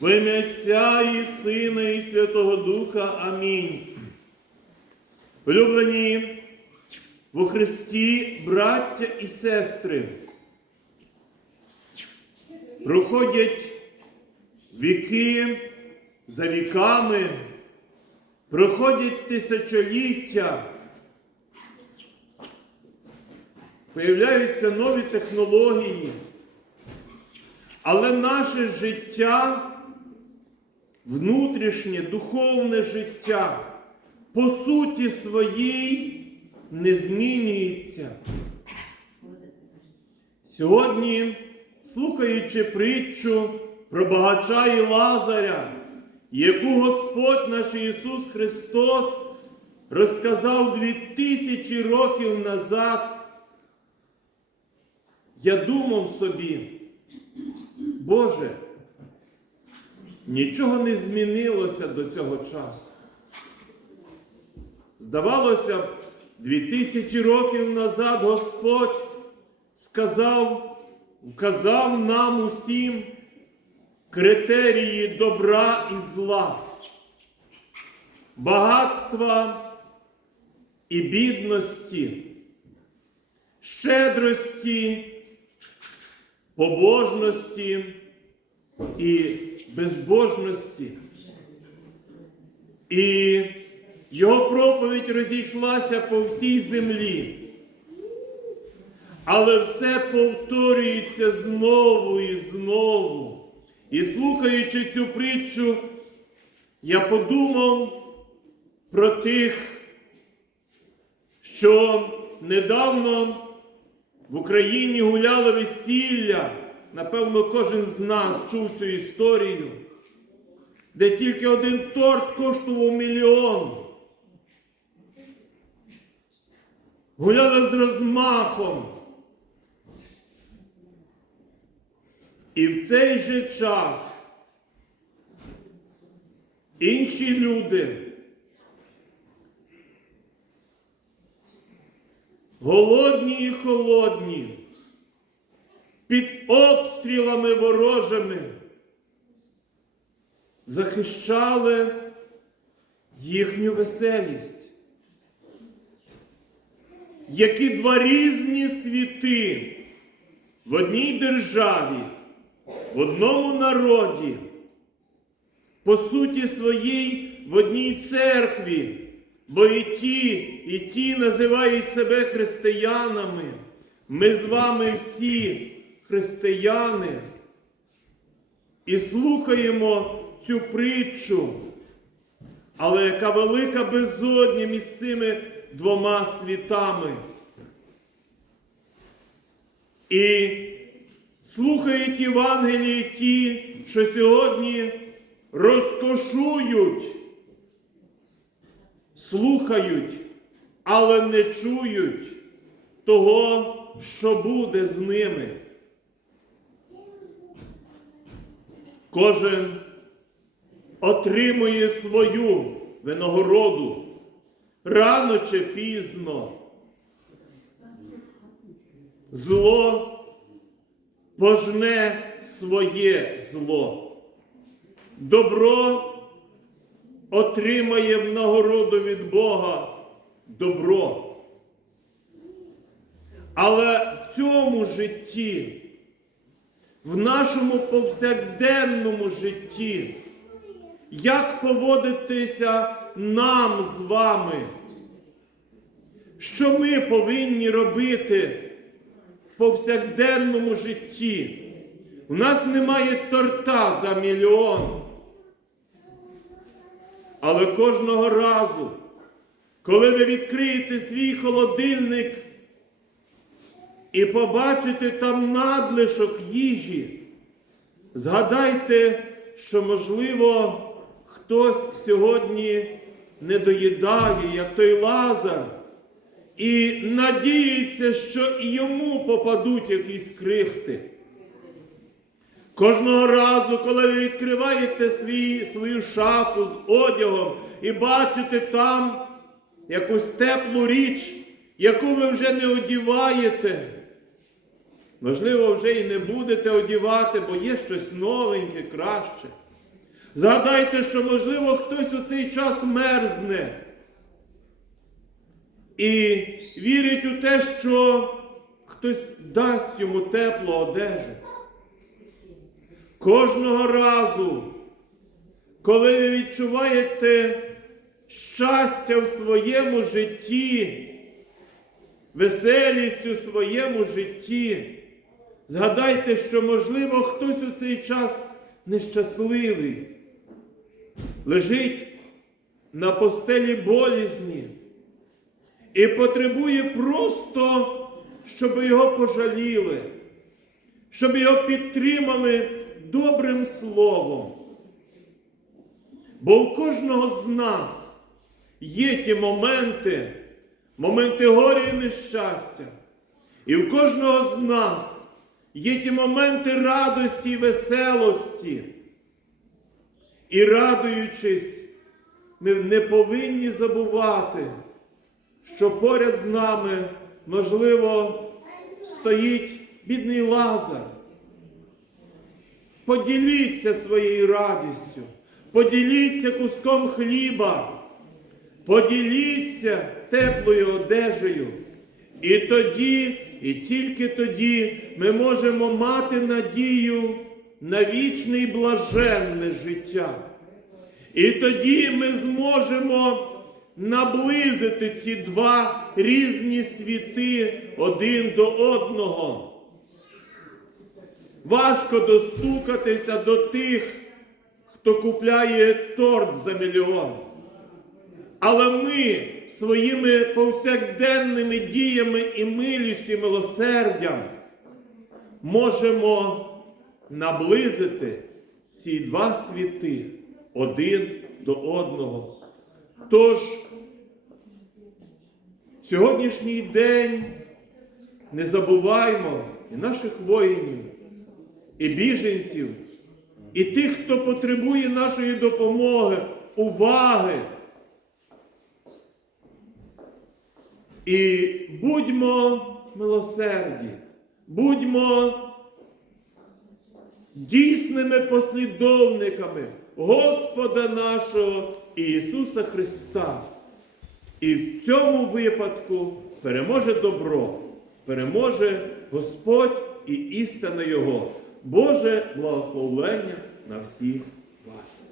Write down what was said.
Во ім'я Отця і Сина, і Святого Духа. Амінь. Улюблені во Христі, браття і сестри, проходять віки за віками, проходять тисячоліття, появляються нові технології, але наше життя, внутрішнє, духовне життя, по суті своїй не змінюється. Сьогодні, слухаючи притчу про багача і Лазаря, яку Господь наш Ісус Христос розказав дві тисячі років назад, я думав собі, Боже, нічого не змінилося до цього часу. Здавалося дві тисячі років назад Господь сказав, вказав нам усім критерії добра і зла, багатства і бідності, щедрості, побожності і безбожності. І його проповідь розійшлася по всій землі. Але все повторюється знову і знову. І слухаючи цю притчу, я подумав про тих, що недавно в Україні гуляло весілля. Напевно, кожен з нас чув цю історію, де тільки один торт коштував мільйон. Гуляли з розмахом. І в цей же час інші люди голодні і холодні, під обстрілами ворожими захищали їхню веселість. Які два різні світи в одній державі, в одному народі, по суті своїй в одній церкві, бо і ті, і ті називають себе християнами. Ми з вами всі християни і слухаємо цю притчу, але яка велика безодня між цими двома світами. І слухають Євангелії ті, що сьогодні розкошують, слухають, але не чують того, що буде з ними. Кожен отримує свою винагороду рано чи пізно. Зло пожне своє зло. Добро отримає в нагороду від Бога добро. Але в цьому житті, в нашому повсякденному житті, як поводитися нам з вами? Що ми повинні робити в повсякденному житті? У нас немає торта за мільйон. Але кожного разу, коли ви відкриєте свій холодильник і побачите там надлишок їжі, згадайте, що, можливо, хтось сьогодні не доїдає, як той Лазар, і надіється, що і йому попадуть якісь крихти. Кожного разу, коли ви відкриваєте свій, свою шафу з одягом і бачите там якусь теплу річ, яку ви вже не одіваєте, можливо, вже і не будете одівати, бо є щось новеньке, краще. Згадайте, що, можливо, хтось у цей час мерзне і вірить у те, що хтось дасть йому теплу одежу. Кожного разу, коли ви відчуваєте щастя в своєму житті, веселість у своєму житті, згадайте, що, можливо, хтось у цей час нещасливий, лежить на постелі болізні і потребує просто, щоб його пожаліли, щоб його підтримали добрим словом. Бо у кожного з нас є ті моменти, моменти горя і нещастя. І у кожного з нас є ті моменти радості і веселості. І радуючись, ми не повинні забувати, що поряд з нами, можливо, стоїть бідний Лазар. Поділіться своєю радістю, поділіться куском хліба, поділіться теплою одежею. І тоді, і тільки тоді ми можемо мати надію на вічне і блаженне життя. І тоді ми зможемо наблизити ці два різні світи один до одного. Важко достукатися до тих, хто купляє торт за мільйон. Але ми своїми повсякденними діями і милістю, і милосердям можемо наблизити ці два світи один до одного. Тож, сьогоднішній день не забуваймо і наших воїнів, і біженців, і тих, хто потребує нашої допомоги, уваги. І будьмо милосерді, будьмо дійсними послідовниками Господа нашого Ісуса Христа. І в цьому випадку переможе добро, переможе Господь і істина Його. Боже благословення на всіх вас.